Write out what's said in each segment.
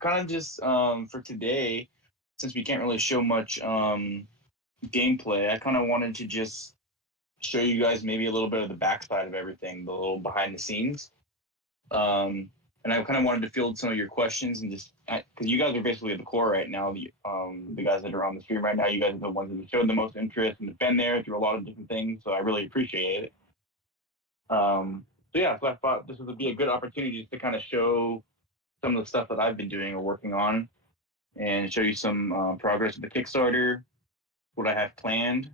kind of just for today, since we can't really show much gameplay, I kind of wanted to just show you guys maybe a little bit of the backside of everything, the little behind the scenes. And I kind of wanted to field some of your questions and just because you guys are basically at the core right now. The guys that are on the stream right now, you guys are the ones that have showed the most interest and have been there through a lot of different things. So I really appreciate it. So I thought this would be a good opportunity just to kind of show some of the stuff that I've been doing or working on, and show you some progress with the Kickstarter, what I have planned.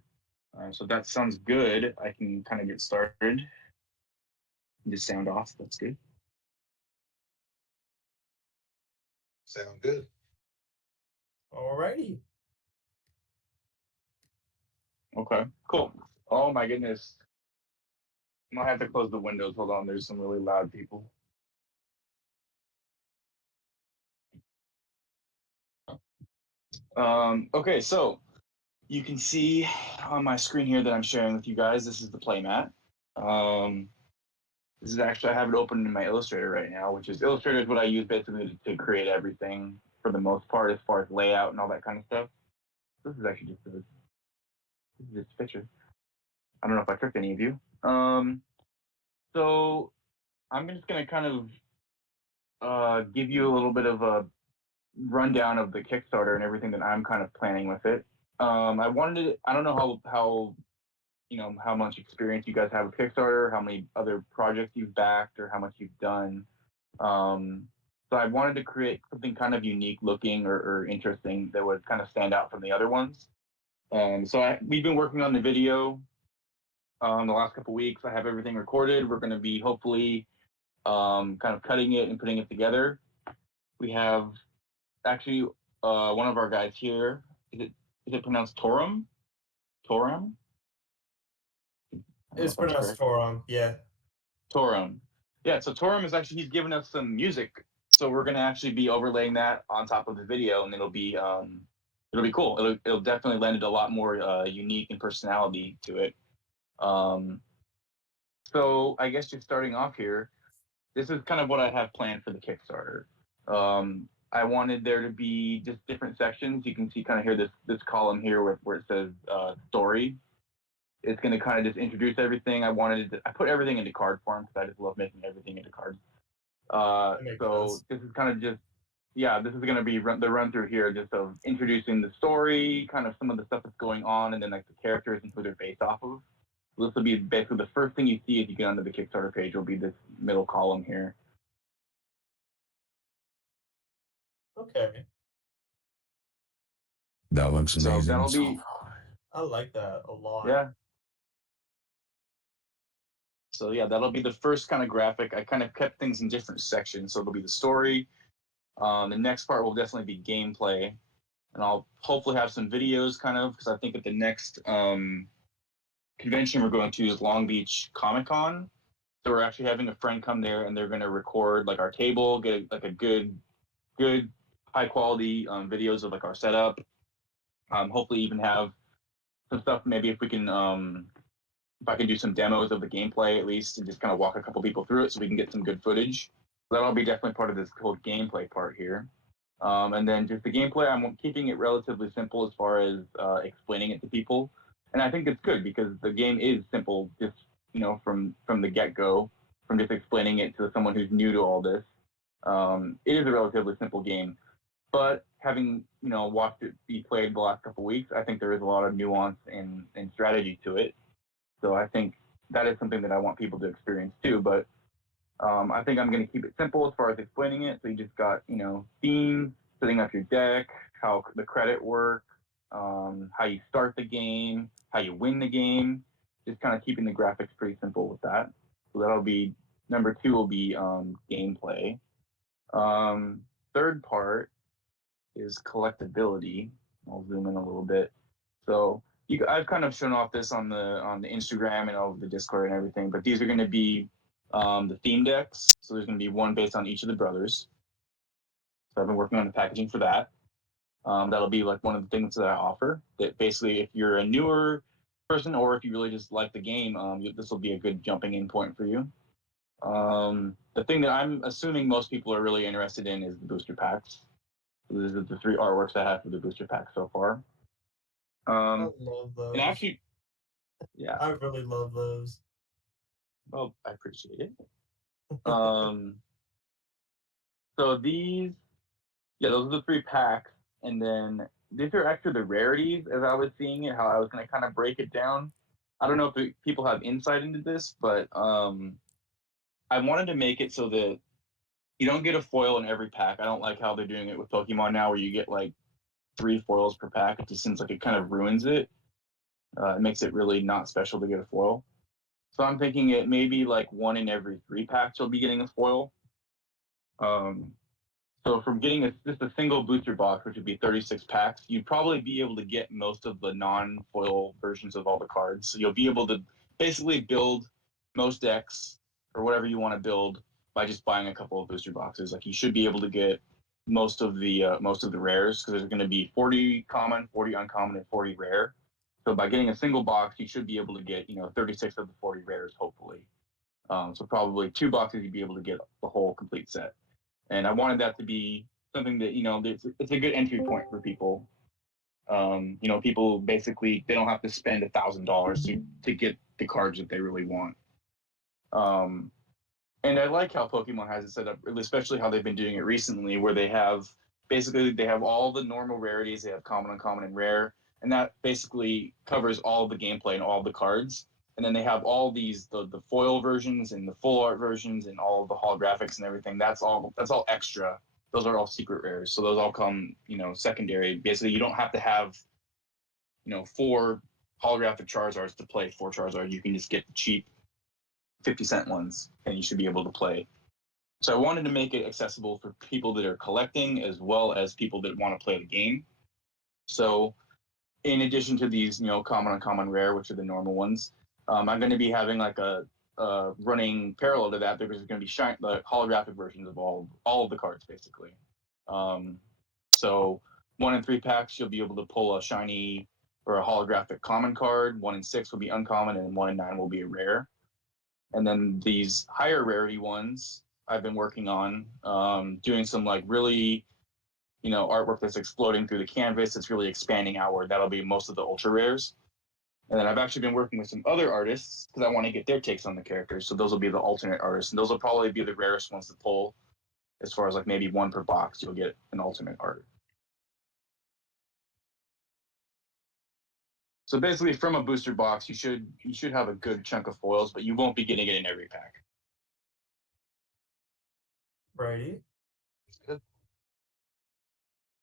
So that sounds good. I can kind of get started. Just sound off. That's good. Sound good. Alrighty. Okay, cool. Oh my goodness. I might have to close the windows. Hold on, there's some really loud people. Okay, so you can see on my screen here that I'm sharing with you guys, this is the playmat. This is actually, I have it open in my Illustrator right now, which is Illustrator is what I use basically to create everything for the most part, as far as layout and all that kind of stuff. This is actually just a picture. I don't know if I tricked any of you. So I'm just gonna kind of give you a little bit of a rundown of the Kickstarter and everything that I'm kind of planning with it. I don't know how much experience you guys have with Kickstarter, how many other projects you've backed, or how much you've done. So I wanted to create something kind of unique looking or interesting that would kind of stand out from the other ones. And so we've been working on the video the last couple weeks. I have everything recorded. We're going to be hopefully kind of cutting it and putting it together. We have actually one of our guys here. Is it pronounced Torum? Torum? It's pronounced Torum, yeah. Torum. Yeah, so Torum is actually, he's given us some music. So we're going to actually be overlaying that on top of the video, and it'll be cool. It'll definitely lend a lot more unique and personality to it. So I guess just starting off here, this is kind of what I have planned for the Kickstarter. I wanted there to be just different sections. You can see kind of here this column here where it says story. It's going to kind of just introduce everything. I put everything into card form because I just love making everything into cards. So this is kind of just, this is going to be the run through here, just of introducing the story, kind of some of the stuff that's going on, and then like the characters and who they're based off of. So this will be basically the first thing you see if you get onto the Kickstarter page will be this middle column here. Okay. That looks amazing. So I like that a lot. Yeah. So that'll be the first kind of graphic. I kind of kept things in different sections. So it'll be the story. The next part will definitely be gameplay. And I'll hopefully have some videos kind of, because I think at the next convention we're going to is Long Beach Comic-Con. So we're actually having a friend come there and they're going to record like our table, get like a good high quality videos of like our setup. Hopefully even have some stuff, maybe if I can do some demos of the gameplay at least, and just kind of walk a couple people through it so we can get some good footage. So that'll be definitely part of this whole gameplay part here. And then just the gameplay, I'm keeping it relatively simple as far as explaining it to people. And I think it's good because the game is simple, just from the get-go, from just explaining it to someone who's new to all this. It is a relatively simple game, but having watched it be played the last couple weeks, I think there is a lot of nuance and strategy to it. So I think that is something that I want people to experience too. But I think I'm going to keep it simple as far as explaining it. So you just got themes, setting up your deck, how the credit work, how you start the game, how you win the game. Just kind of keeping the graphics pretty simple with that. So that'll be number 2 will be gameplay. Third part is collectability. I'll zoom in a little bit. So I've kind of shown off this on the Instagram and over the Discord and everything, but these are going to be the theme decks. So there's going to be one based on each of the brothers. So I've been working on the packaging for that. That'll be like one of the things that I offer. That basically, if you're a newer person or if you really just like the game, this will be a good jumping in point for you. The thing that I'm assuming most people are really interested in is the booster packs. These are the 3 artworks I have for the booster pack so far. I love those. And actually, yeah. I really love those. Well, I appreciate it. So these, yeah, those are the 3 packs, and then these are actually the rarities as I was seeing it. How I was going to kind of break it down. I don't know if people have insight into this, but I wanted to make it so that you don't get a foil in every pack. I don't like how they're doing it with Pokemon now, where you get like 3 foils per pack. It just seems like it kind of ruins it. It makes it really not special to get a foil. So I'm thinking it maybe like 1 in every 3 packs you'll be getting a foil. So from getting just a single booster box, which would be 36 packs, you'd probably be able to get most of the non-foil versions of all the cards. So you'll be able to basically build most decks or whatever you want to build by just buying a couple of booster boxes. Like you should be able to get most of the rares, because there's going to be 40 common, 40 uncommon, and 40 rare. So by getting a single box, you should be able to get 36 of the 40 rares, hopefully. So probably 2 boxes you'd be able to get the whole complete set. And I wanted that to be something that, it's a good entry point for people. People basically, they don't have to spend $1,000 to get the cards that they really want. And I like how Pokemon has it set up, especially how they've been doing it recently, where they have all the normal rarities. They have common, uncommon, and rare. And that basically covers all of the gameplay and all of the cards. And then they have all these the foil versions and the full art versions and all of the holographics and everything. That's all extra. Those are all secret rares. So those all come, secondary. Basically, you don't have to have, 4 holographic Charizards to play 4 Charizard. You can just get the cheap 50-cent ones, and you should be able to play. So I wanted to make it accessible for people that are collecting as well as people that want to play the game. So in addition to these, common, uncommon, rare, which are the normal ones, I'm going to be having like a running parallel to that. There's going to be the holographic versions of all of the cards, basically. So 1 in 3 packs, you'll be able to pull a shiny or a holographic common card. 1 in 6 will be uncommon, and 1 in 9 will be a rare. And then these higher rarity ones, I've been working on doing some like really, artwork that's exploding through the canvas. It's really expanding outward. That'll be most of the ultra rares. And then I've actually been working with some other artists because I want to get their takes on the characters. So those will be the alternate artists, and those will probably be the rarest ones to pull. As far as like maybe 1 per box, you'll get an alternate art. So basically, from a booster box, you should have a good chunk of foils, but you won't be getting it in every pack. Righty.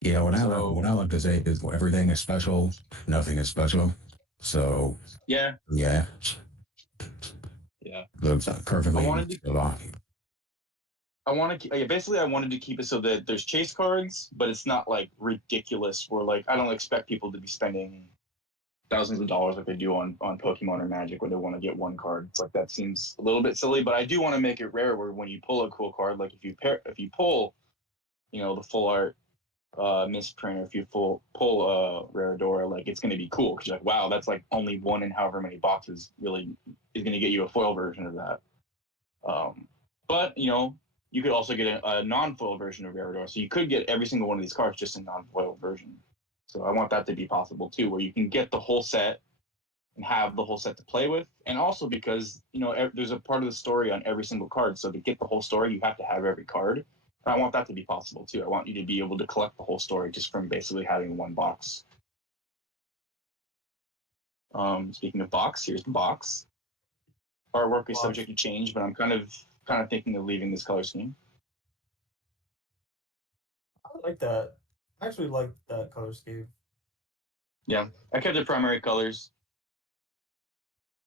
Yeah, what I like to say is everything is special, nothing is special. So yeah, looks perfectly. I wanted to keep it so that there's chase cards, but it's not like ridiculous. Where like I don't expect people to be spending thousands of dollars like they do on Pokemon or Magic when they want to get 1 card. It's like that seems a little bit silly, but I do want to make it rare where when you pull a cool card, like if you pull, the full art misprint, or if you pull Raridora, like it's going to be cool because you're like, wow, that's like only 1 in however many boxes really is going to get you a foil version of that. But you could also get a non-foil version of Raridora, so you could get every single one of these cards just in non-foil version. So I want that to be possible too, where you can get the whole set and have the whole set to play with. And also because, there's a part of the story on every single card. So to get the whole story, you have to have every card. And I want that to be possible too. I want you to be able to collect the whole story just from basically having 1 box. Speaking of box, here's the box. Artwork is subject to change, but I'm kind of thinking of leaving this color scheme. I like that. I actually like that color scheme. Yeah, I kept the primary colors.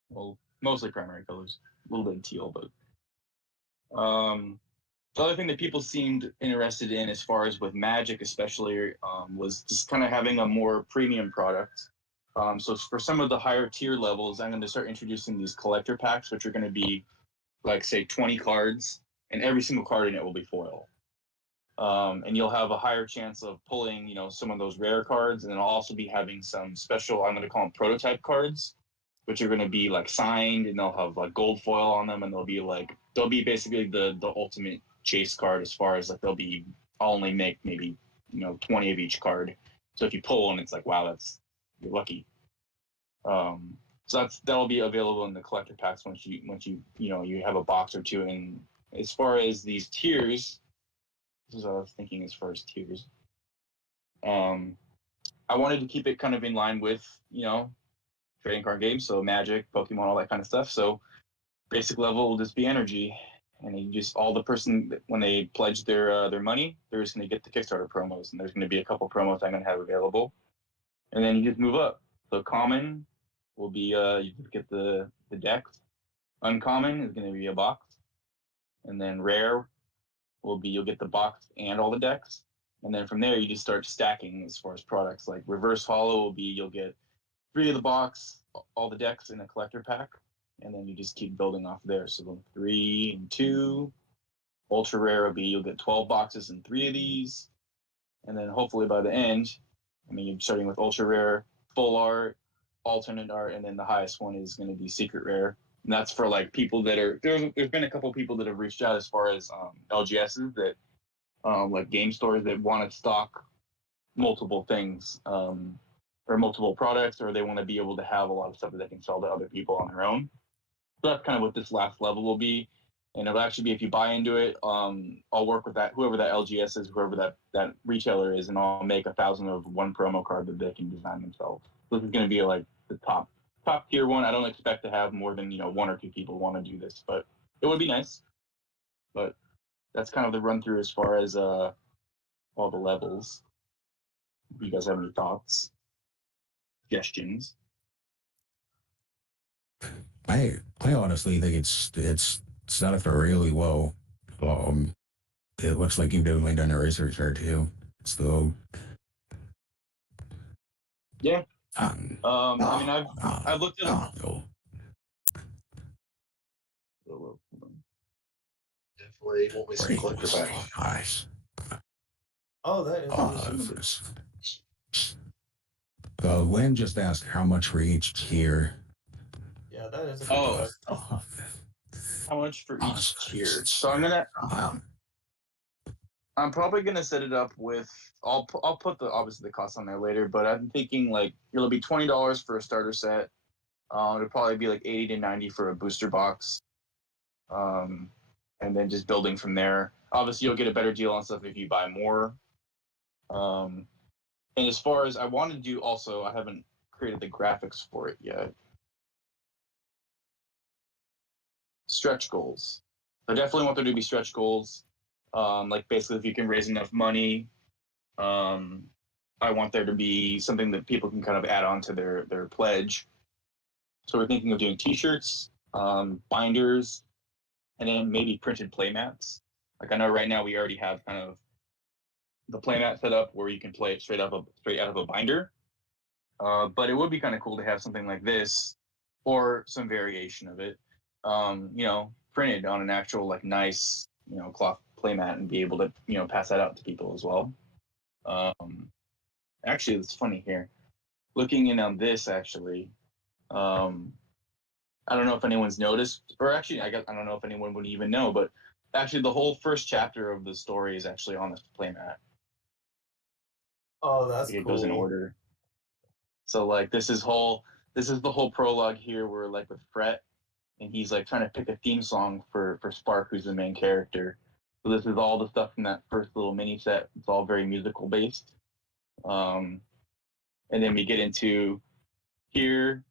Well, mostly primary colors. A little bit of teal, but the other thing that people seemed interested in, as far as with Magic especially, was just kind of having a more premium product. So for some of the higher tier levels, I'm going to start introducing these collector packs, which are going to be like, say, 20 cards, and every single card in it will be foil. And you'll have a higher chance of pulling, some of those rare cards, and then I'll also be having some special, I'm going to call them prototype cards, which are going to be like signed, and they'll have like gold foil on them, and they'll be basically the ultimate chase card, as far as like I'll only make maybe 20 of each card. So if you pull one, it's like, wow, you're lucky. So that'll be available in the collector packs once you have a box or two. And as far as these tiers, this is what I was thinking as far as tiers. I wanted to keep it kind of in line with trading card games, so Magic, Pokemon, all that kind of stuff. So basic level will just be energy, and you just all the person when they pledge their money, they're just going to get the Kickstarter promos, and there's going to be a couple promos I'm going to have available, and then you just move up. So common will be you just get the decks. Uncommon is going to be a box, and then rare will be you'll get the box and all the decks, and then from there you just start stacking as far as products. Like reverse holo will be you'll get 3 of the box, all the decks in a collector pack, and then you just keep building off there. So 3 and 2. Ultra rare will be you'll get 12 boxes and 3 of these, and then hopefully by the end, you're starting with ultra rare, full art, alternate art, and then the highest one is going to be secret rare. And that's for like people that are there's been a couple people that have reached out as far as LGSs that like game stores that want to stock multiple things or multiple products, or they want to be able to have a lot of stuff that they can sell to other people on their own. So that's kind of what this last level will be. And it'll actually be, if you buy into it, I'll work with whoever that LGS is, whoever that retailer is, and I'll make 1,000 of one promo card that they can design themselves. So this is going to be like the top tier one. I don't expect to have more than 1 or 2 people want to do this, but it would be nice. But that's kind of the run through as far as all the levels. Do you guys have any thoughts, suggestions? I honestly think it's set up really well. It looks like you've definitely done the research there too. So yeah. I've looked at Definitely want me some collector packs. Nice. Oh, that is. Lynn just asked how much for each tier. Yeah, that is. How much for each tier? So I'm probably gonna set it up with. I'll put obviously the cost on there later, but I'm thinking like it'll be $20 for a starter set. It'll probably be like 80 to 90 for a booster box, and then just building from there. Obviously, you'll get a better deal on stuff if you buy more. And as far as I want to do, also I haven't created the graphics for it yet. Stretch goals. I definitely want there to be stretch goals. Like basically if you can raise enough money, I want there to be something that people can kind of add on to their pledge. So we're thinking of doing t-shirts, binders, and then maybe printed playmats. Like I know right now we already have kind of the playmat set up where you can play it straight out of a binder. But it would be kind of cool to have something like this or some variation of it. Printed on an actual like nice, cloth playmat and be able to, pass that out to people as well. Actually, it's funny here. Looking in on this, actually, I don't know if anyone's noticed, or actually, I don't know if anyone would even know, but actually, the whole first chapter of the story is actually on this playmat. Oh, that's it cool. goes in order. So like this is the whole prologue here, where like with Fret, and he's like trying to pick a theme song for Spark, who's the main character. So this is all the stuff from that first little mini set. It's all very musical based. And then we get into here.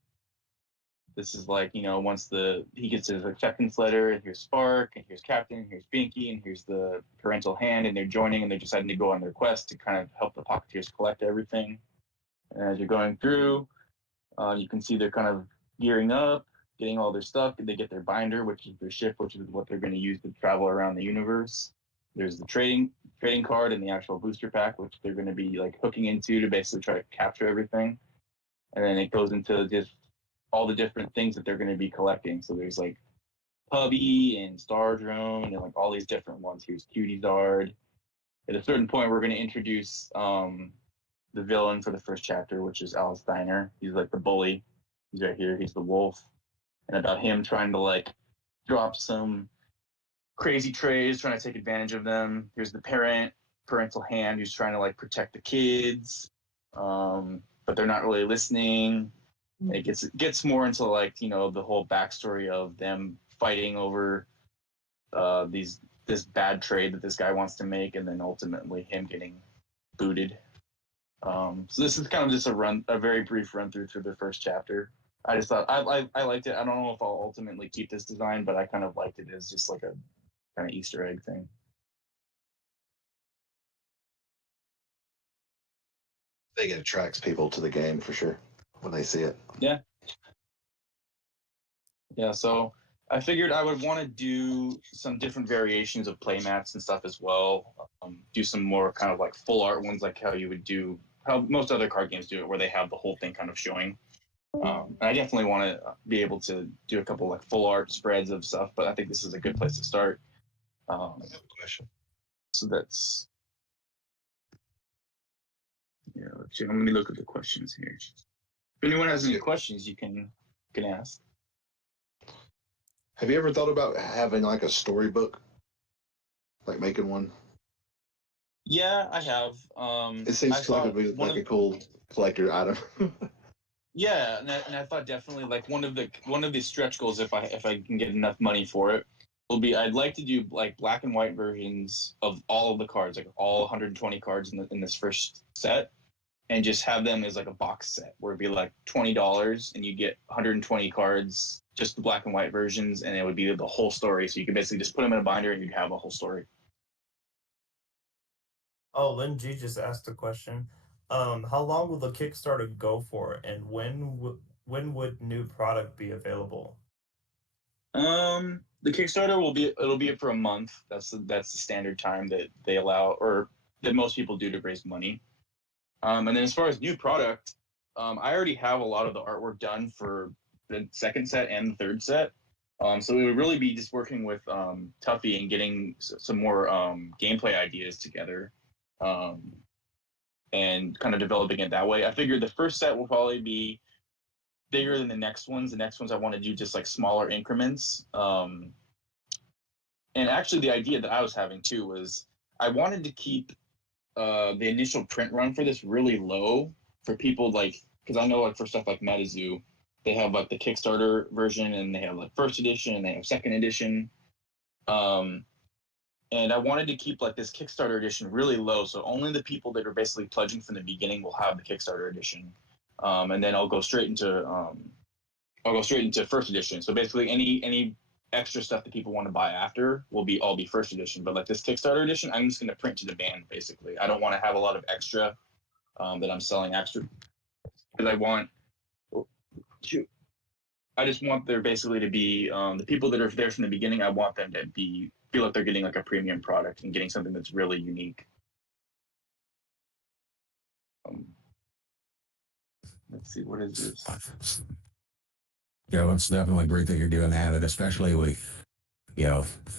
This is like, once he gets his acceptance letter, and here's Spark, and here's Captain, here's Binky, and here's the parental hand, and they're joining, and they're deciding to go on their quest to kind of help the Pocketeers collect everything. And as you're going through, you can see they're kind of gearing up, getting all their stuff. They get their binder, which is their ship, which is what they're going to use to travel around the universe. There's the trading card and the actual booster pack, which they're going to be like hooking into to basically try to capture everything. And then it goes into just all the different things that they're going to be collecting. So there's like Hubby and Star Drone and like all these different ones. Here's Cutie Zard. At a certain point, we're going to introduce the villain for the first chapter, which is Alice Steiner. He's like the bully. He's right here. He's the wolf. And about him trying to like drop some crazy trays, trying to take advantage of them. Here's the parent. parental hand who's trying to like protect the kids, but they're not really listening. It gets more into like, you know, the whole backstory of them fighting over this bad trade that this guy wants to make, and then ultimately him getting booted. So this is kind of just a very brief run through the first chapter. I just thought I liked it. I don't know if I'll ultimately keep this design, but I kind of liked it as just like a kind of Easter egg thing. I think it attracts people to the game for sure when they see it. Yeah. So I figured I would want to do some different variations of playmats and stuff as well. Do some more kind of like full art ones, like how most other card games do it, where they have the whole thing kind of showing. And I definitely want to be able to do a couple like full art spreads of stuff, but I think this is a good place to start. I have a question. So that's let me look at the questions here. If anyone has any questions, you can ask. Have you ever thought about having like a storybook, like making one? Yeah, I have. It seems like it would be like a cool collector item. Yeah, and I thought definitely like one of the stretch goals, if I can get enough money for it, will be I'd like to do like black and white versions of all of the cards, like all 120 cards in this first set, and just have them as like a box set where it'd be like $20 and you get 120 cards, just the black and white versions, and it would be the whole story. So you could basically just put them in a binder and you'd have a whole story. Oh, Lynn G just asked a question. How long will the Kickstarter go for, and when would new product be available? The Kickstarter it'll be for a month. That's the standard time that they allow, or that most people do to raise money. And then as far as new product, I already have a lot of the artwork done for the second set and the third set. So it would really be just working with Tuffy and getting some more gameplay ideas together, and kind of developing it that way. I figured the first set will probably be bigger than the next ones. The next ones I want to do just like smaller increments. And actually, the idea that I was having too was I wanted to keep the initial print run for this really low for people, like, because I know like for stuff like MetaZoo, they have like the Kickstarter version and they have like first edition and they have second edition. And I wanted to keep like this Kickstarter edition really low, so only the people that are basically pledging from the beginning will have the Kickstarter edition. And then I'll go straight into first edition. So basically, any extra stuff that people want to buy after will all be first edition. But like this Kickstarter edition, I'm just going to print to the band. Basically, I don't want to have a lot of extra that I'm selling extra, because I just want there basically to be the people that are there from the beginning. I want them to feel like they're getting like a premium product and getting something that's really unique. Let's see, what is this? Yeah, it's definitely great that you're doing that, and especially with,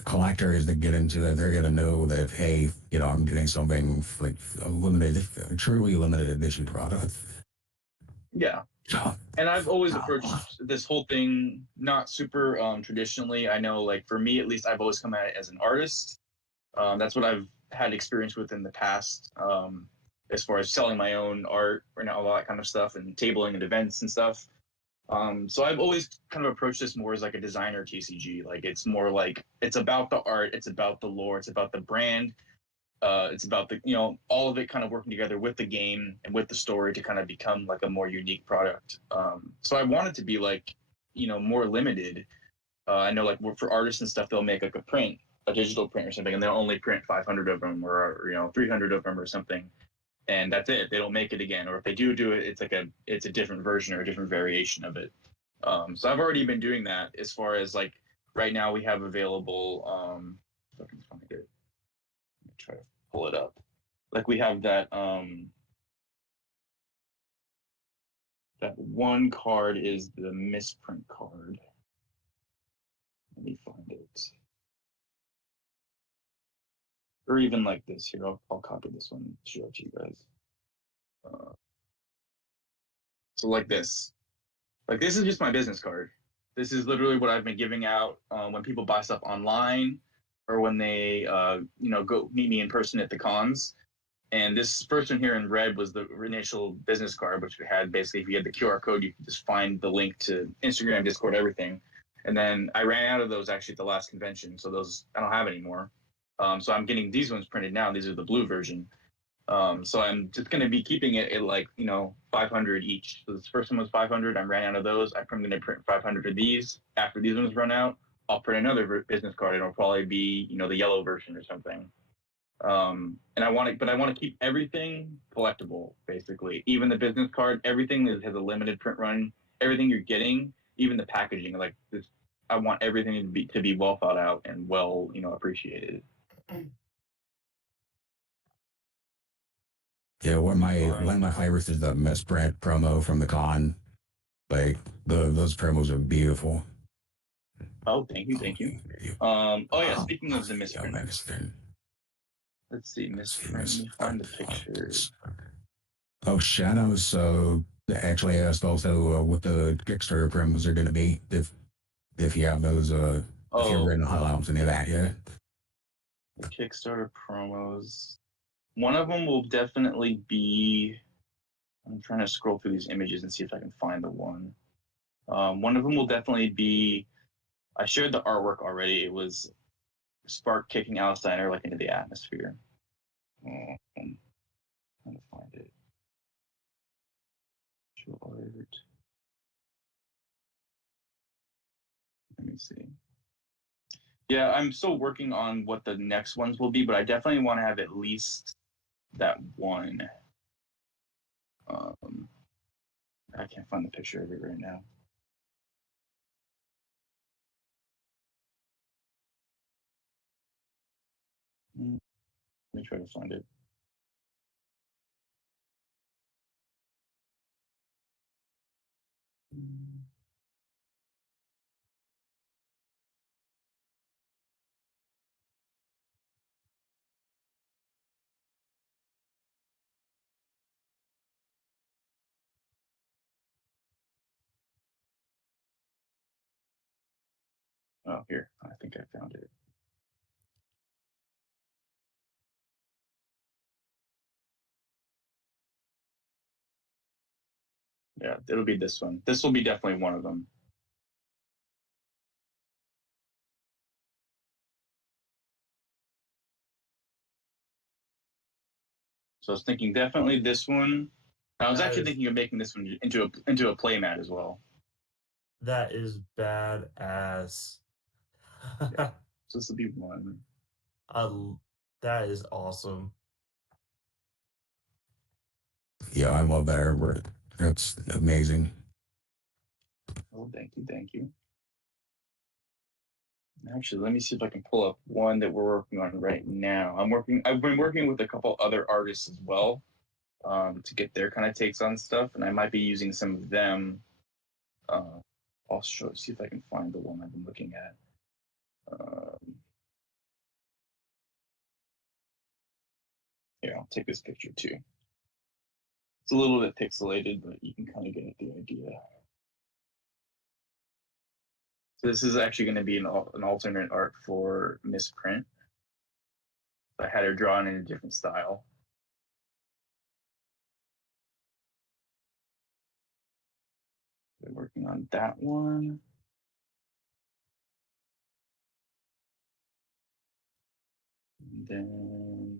collectors that get into that, they're going to know that, hey, I'm getting something like a truly limited edition product. Yeah. And I've always approached this whole thing not super traditionally. I know, like, for me at least, I've always come at it as an artist. That's what I've had experience with in the past, as far as selling my own art and all that kind of stuff, and tabling at events and stuff. So I've always kind of approached this more as like a designer TCG. Like, it's more like it's about the art, it's about the lore, it's about the brand. It's about all of it kind of working together with the game and with the story to kind of become like a more unique product. So I want it to be like, more limited. I know like for artists and stuff, they'll make like a digital print or something, and they'll only print 500 of them or 300 of them or something. And that's it. They don't make it again. Or if they do it, it's a different version or a different variation of it. So I've already been doing that as far as like right now we have available, if I can find it. Let me try to pull it up. Like we have that one card is the misprint card. Let me find it. Or even like this here. I'll copy this one and show it to you guys. So like this. Like this is just my business card. This is literally what I've been giving out when people buy stuff online. or when they go meet me in person at the cons. And this first one here in red was the initial business card, which we had basically, if you had the QR code, you could just find the link to Instagram, Discord, everything. And then I ran out of those actually at the last convention, so those I don't have anymore. So I'm getting these ones printed now. These are the blue version. So I'm just going to be keeping it at 500 each. So this first one was 500. I ran out of those. I'm going to print 500 of these. After these ones run out, I'll print another business card. It'll probably be the yellow version or something. And I want to keep everything collectible, basically. Even the business card, everything that has a limited print run, everything you're getting, even the packaging, like this, I want everything to be well thought out and well, appreciated. Yeah, one of my favorites is the misprint promo from the con. Like those promos are beautiful. Oh, thank you. Speaking of the misprint, let's see, misprint. Let me find the picture. Oh, shadows. So actually, that's also what the Kickstarter promos are going to be. If you have those, if you've written highlights any of that yet. The Kickstarter promos. One of them will definitely be. I'm trying to scroll through these images and see if I can find the one. One of them will definitely be. I shared the artwork already. It was Spark kicking Alice Steiner like into the atmosphere. I'm trying to find it. Show art. Let me see. Yeah, I'm still working on what the next ones will be, but I definitely want to have at least that one. I can't find the picture of it right now. Let me try to find it. Oh, here. I think I found it. Yeah, it'll be this one. This will be definitely one of them. So I was thinking definitely this one. I was actually thinking of making this one into a playmat as well. That is badass. Yeah. So this will be one. That is awesome. Yeah, I love that artwork. That's amazing. Oh, thank you. Actually, let me see if I can pull up one that we're working on right now. I've been working with a couple other artists as well, to get their kind of takes on stuff, and I might be using some of them. I'll see if I can find the one I've been looking at. Here, I'll take this picture too. It's a little bit pixelated, but you can kind of get the idea. So this is actually going to be an alternate art for Misprint. I had her drawn in a different style. Been working on that one. And then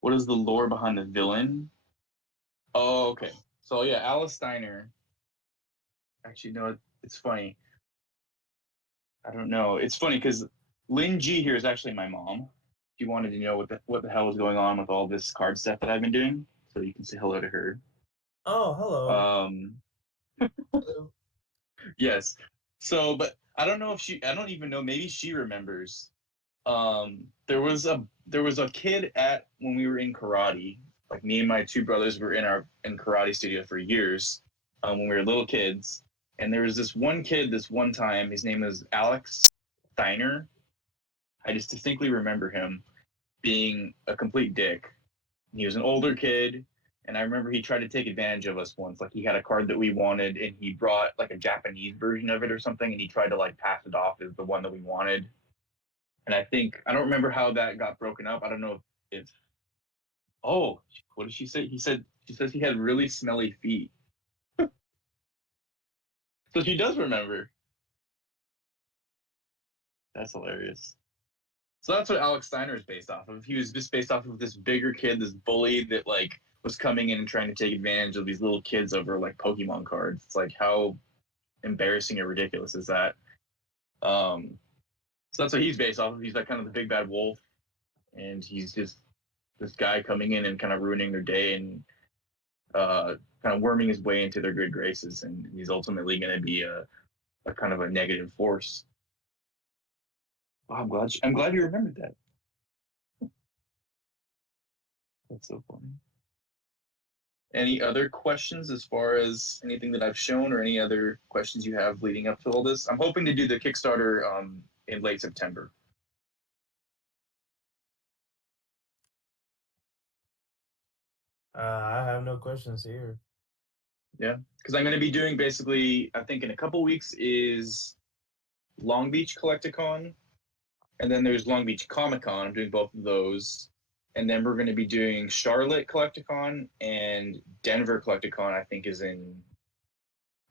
what is the lore behind the villain? Oh, okay. So yeah, Alice Steiner. Actually, no, it's funny. I don't know. It's funny because Lynn G here is actually my mom. She wanted to know what the hell was going on with all this card stuff that I've been doing, so you can say hello to her. Oh, hello. Hello. Yes. So, but I don't know if I don't even know. Maybe she remembers. There was a kid at when we were in karate. Like me and my two brothers were in karate studio for years, when we were little kids. And there was this one kid this one time. His name was Alex Steiner. I just distinctly remember him being a complete dick. He was an older kid, And I remember he tried to take advantage of us once. Like he had a card that we wanted, and he brought like a Japanese version of it or something, and he tried to like pass it off as the one that we wanted. And I don't remember how that got broken up. I don't know if oh, what did she say? She says he had really smelly feet. So she does remember. That's hilarious. So that's what Alex Steiner is based off of. He was just based off of this bigger kid, this bully that like was coming in and trying to take advantage of these little kids over like Pokemon cards. It's like how embarrassing and ridiculous is that? So that's what he's based off of. He's like kind of the big bad wolf, and he's just this guy coming in and kind of ruining their day and kind of worming his way into their good graces, and he's ultimately going to be a kind of a negative force. Wow, I'm glad you remembered that. That's so funny. Any other questions as far as anything that I've shown, or any other questions you have leading up to all this? I'm hoping to do the Kickstarter in late September. I have no questions here. Yeah, because I'm going to be doing basically, I think in a couple weeks is Long Beach Collecticon, and then there's Long Beach Comic Con. I'm doing both of those. And then we're going to be doing Charlotte Collecticon, and Denver Collecticon, I think, is in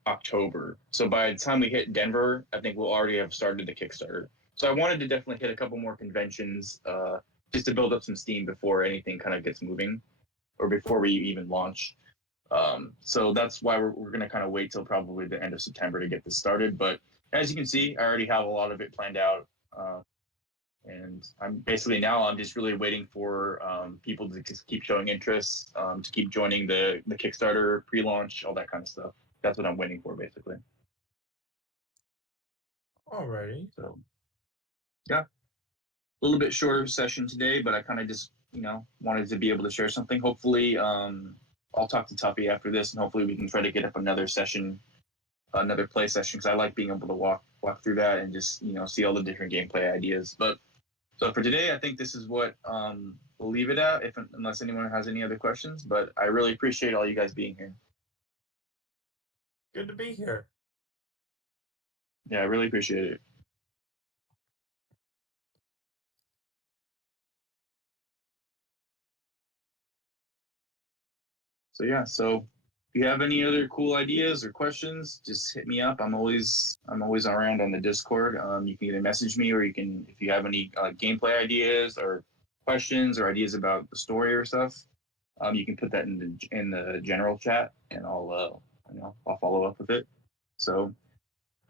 October. So by the time we hit Denver, I think we'll already have started the Kickstarter. So I wanted to definitely hit a couple more conventions just to build up some steam before anything kind of gets moving, or before we even launch. So that's why we're going to kind of wait till probably the end of September to get this started. But as you can see, I already have a lot of it planned out. And I'm just really waiting for people to just keep showing interest, to keep joining the Kickstarter pre-launch, all that kind of stuff. That's what I'm waiting for, basically. Alrighty. So, yeah, a little bit shorter session today, but I kind of just wanted to be able to share something. Hopefully, I'll talk to Tuffy after this, and hopefully we can try to get up another session, another play session, because I like being able to walk through that and just see all the different gameplay ideas. But so for today, I think this is what we'll leave it at, unless anyone has any other questions. But I really appreciate all you guys being here. Good to be here. Yeah, I really appreciate it. So yeah, so if you have any other cool ideas or questions, just hit me up. I'm always around on the Discord. You can either message me, or you can, if you have any gameplay ideas or questions or ideas about the story or stuff, you can put that in the general chat, and I'll follow up with it. So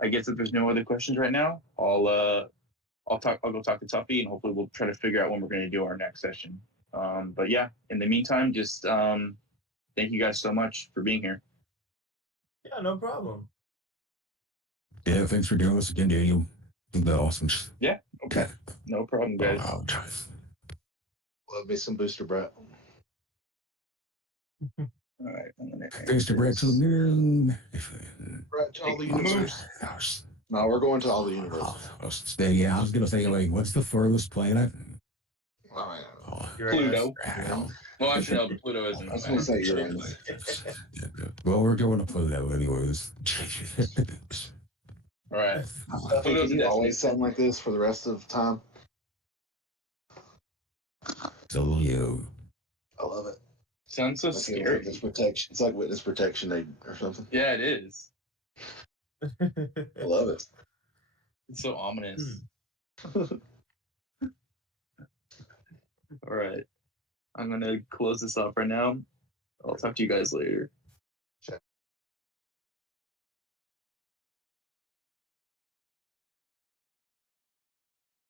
I guess if there's no other questions right now, I'll go talk to Tuffy, and hopefully we'll try to figure out when we're going to do our next session. But yeah, in the meantime, just thank you guys so much for being here. Yeah, no problem. Yeah, thanks for doing this again, Daniel. You've been awesome. Yeah, okay. No problem, guys. Love me some Booster Brat. All right, I'm gonna Booster Brat to the moon. Brat to all the universe. No, we're going to all the universe. Yeah, I was gonna say, like, what's the furthest planet? Pluto. Well, actually, no, Pluto isn't. I was gonna say Uranus. Well, we're going to Pluto anyways. All right. I think you always sound like this for the rest of time. So you. I love it. Sounds so scary. Witness protection. It's like Witness Protection Day or something. Yeah, it is. I love it. It's so ominous. All right. I'm going to close this off right now. I'll talk to you guys later.